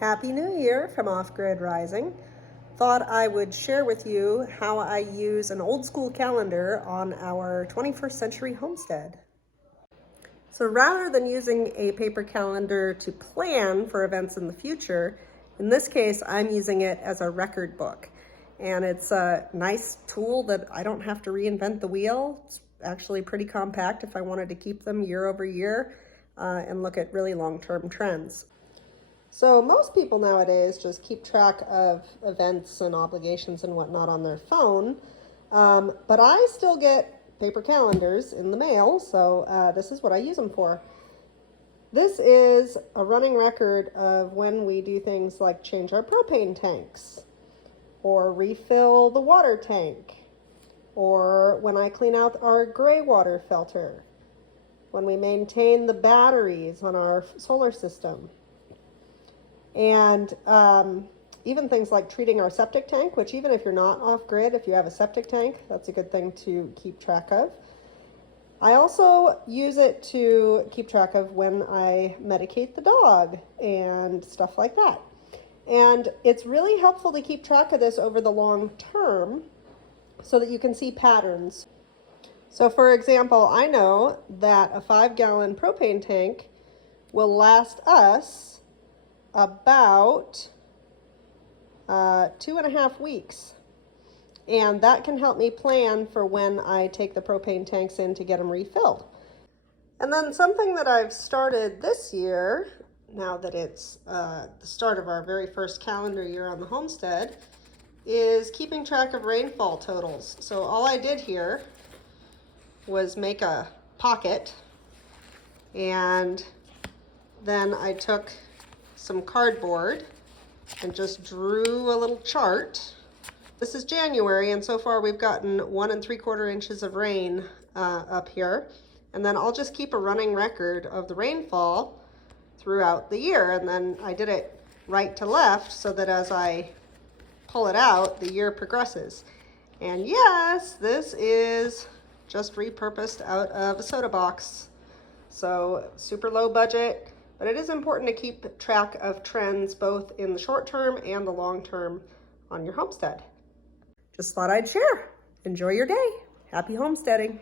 Happy New Year from Off Grid Rising. Thought I would share with you how I use an old school calendar on our 21st century homestead. So rather than using a paper calendar to plan for events in the future, in this case, I'm using it as a record book. And it's a nice tool that I don't have to reinvent the wheel. It's actually pretty compact if I wanted to keep them year over year and look at really long-term trends. So most people nowadays just keep track of events and obligations and whatnot on their phone, but I still get paper calendars in the mail, so this is what I use them for. This is a running record of when we do things like change our propane tanks, or refill the water tank, or when I clean out our gray water filter, when we maintain the batteries on our solar system. And even things like treating our septic tank, which even if you're not off grid, if you have a septic tank, that's a good thing to keep track of. I also use it to keep track of when I medicate the dog and stuff like that. And it's really helpful to keep track of this over the long term so that you can see patterns. So for example, I know that a 5-gallon propane tank will last us about 2.5 weeks. And that can help me plan for when I take the propane tanks in to get them refilled. And then something that I've started this year, now that it's the start of our very first calendar year on the homestead, is keeping track of rainfall totals. So all I did here was make a pocket, and then I took some cardboard and just drew a little chart. This is January, and so far we've gotten 1 3/4 inches of rain up here. And then I'll just keep a running record of the rainfall throughout the year. And then I did it right to left so that as I pull it out, the year progresses. And yes, this is just repurposed out of a soda box. So super low budget. But it is important to keep track of trends both in the short term and the long term on your homestead. Just thought I'd share. Enjoy your day. Happy homesteading.